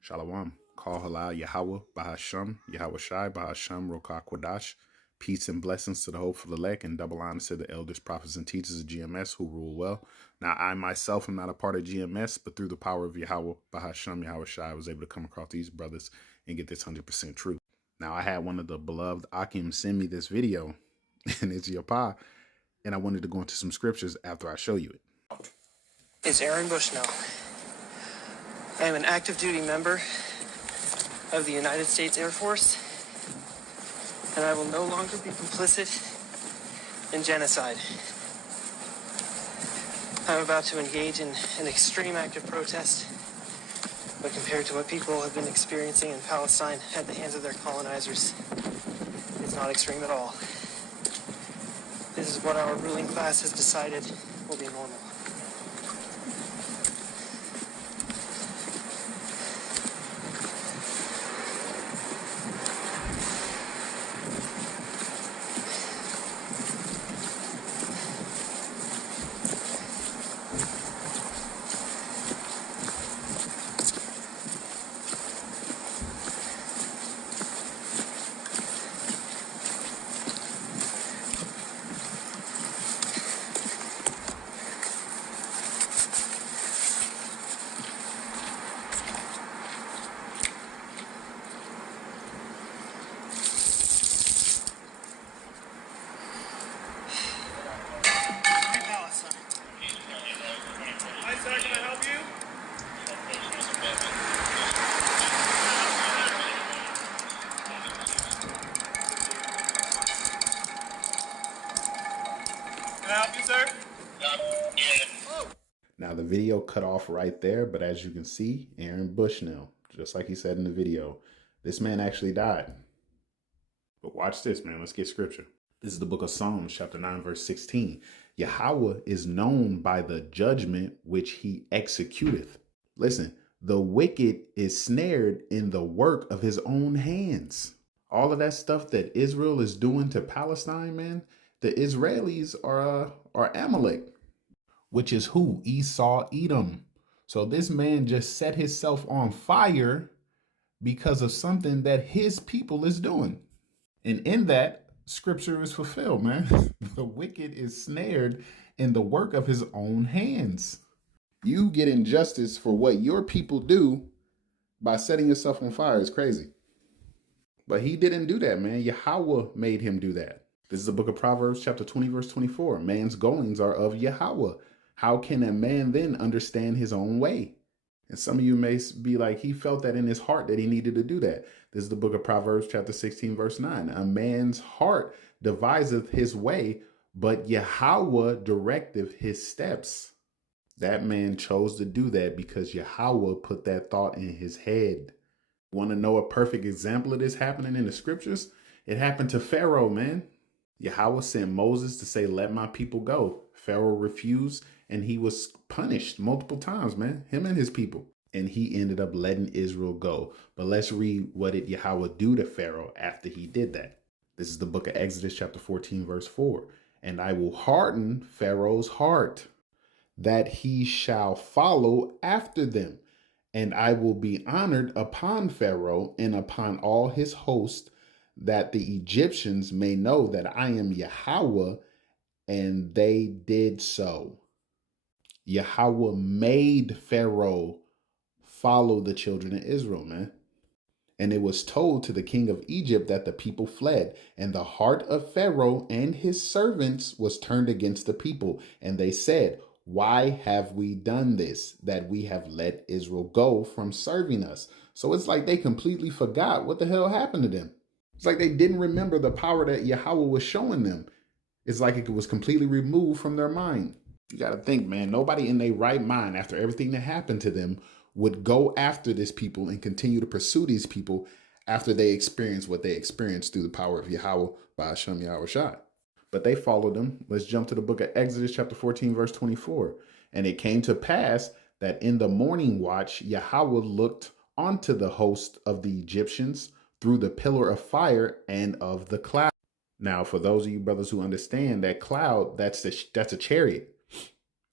Shalom. Call halal Yahweh, Bahasham, Yahweh Shai, Bahasham, Rokah Kwadash. Peace and blessings to the hopeful elect and double honor to the elders, prophets, and teachers of GMS who rule well. Now, I myself am not a part of GMS, but through the power of Yahweh, Bahasham, Yahweh Shai, I was able to come across these brothers and get this 100% truth. Now, I had one of the beloved Akim send me this video, and it's Yapa, and I wanted to go into some scriptures after I show you it. It's Aaron Bushnell. I am an active duty member of the United States Air Force, and I will no longer be complicit in genocide. I'm about to engage in an extreme act of protest, but compared to what people have been experiencing in Palestine at the hands of their colonizers, it's not extreme at all. This is what our ruling class has decided will be normal. Now, the video cut off right there, but as you can see, Aaron Bushnell, just like he said in the video, this man actually died. But watch this, man. Let's get scripture. This is the book of Psalms, chapter 9, verse 16. Yahweh is known by the judgment which he executeth. Listen, the wicked is snared in the work of his own hands. All of that stuff that Israel is doing to Palestine, man, the Israelis are Amalek, which is who? Esau, Edom. So this man just set himself on fire because of something that his people is doing. And in that, scripture is fulfilled, man. The wicked is snared in the work of his own hands. You get injustice for what your people do by setting yourself on fire. It's crazy. But he didn't do that, man. Yahweh made him do that. This is the book of Proverbs, chapter 20, verse 24. Man's goings are of Yahweh. How can a man then understand his own way? And some of you may be like, he felt that in his heart that he needed to do that. This is the book of Proverbs, chapter 16, verse 9. A man's heart deviseth his way, but Yahweh directeth his steps. That man chose to do that because Yahweh put that thought in his head. Want to know a perfect example of this happening in the scriptures? It happened to Pharaoh, man. Yahweh sent Moses to say, let my people go. Pharaoh refused, and he was punished multiple times, man, him and his people. And he ended up letting Israel go. But let's read what did Yahweh do to Pharaoh after he did that. This is the book of Exodus, chapter 14, verse 4. And I will harden Pharaoh's heart, that he shall follow after them. And I will be honored upon Pharaoh and upon all his host, that the Egyptians may know that I am Yahweh. And they did so. Yahweh made Pharaoh follow the children of Israel, man. And it was told to the king of Egypt that the people fled, and the heart of Pharaoh and his servants was turned against the people. And they said, why have we done this, that we have let Israel go from serving us? So it's like they completely forgot what the hell happened to them. It's like they didn't remember the power that Yahweh was showing them. It's like it was completely removed from their mind. You got to think, man, nobody in their right mind, after everything that happened to them, would go after this people and continue to pursue these people after they experienced what they experienced through the power of Yahweh by Hashem Yahweh Shai. But they followed them. Let's jump to the book of Exodus, chapter 14, verse 24. And it came to pass that in the morning watch, Yahweh looked onto the host of the Egyptians through the pillar of fire and of the cloud. Now, for those of you brothers who understand that cloud, that's a chariot,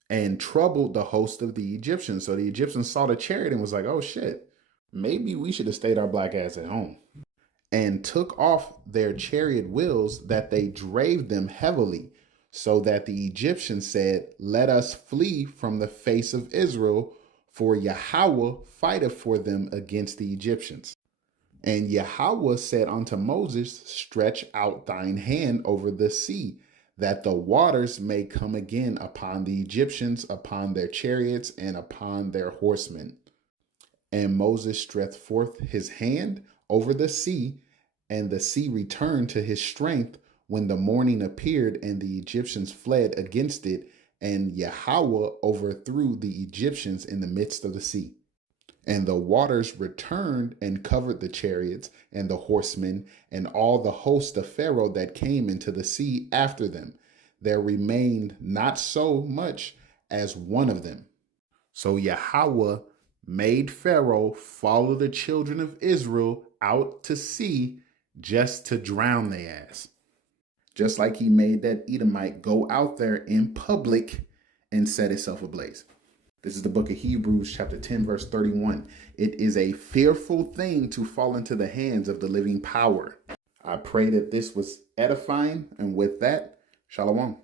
and troubled the host of the Egyptians. So the Egyptians saw the chariot and was like, oh shit, maybe we should have stayed our black ass at home. And took off their chariot wheels that they drave them heavily, so that the Egyptians said, let us flee from the face of Israel, for Yahweh fighteth for them against the Egyptians. And Yahweh said unto Moses, stretch out thine hand over the sea, that the waters may come again upon the Egyptians, upon their chariots, and upon their horsemen. And Moses stretched forth his hand over the sea, and the sea returned to his strength when the morning appeared, and the Egyptians fled against it, and Yahweh overthrew the Egyptians in the midst of the sea. And the waters returned and covered the chariots and the horsemen and all the host of Pharaoh that came into the sea after them. There remained not so much as one of them. So Yahweh made Pharaoh follow the children of Israel out to sea just to drown their ass. Just like he made that Edomite go out there in public and set itself ablaze. This is the book of Hebrews, chapter 10, verse 31. It is a fearful thing to fall into the hands of the living power. I pray that this was edifying. And with that, shalom.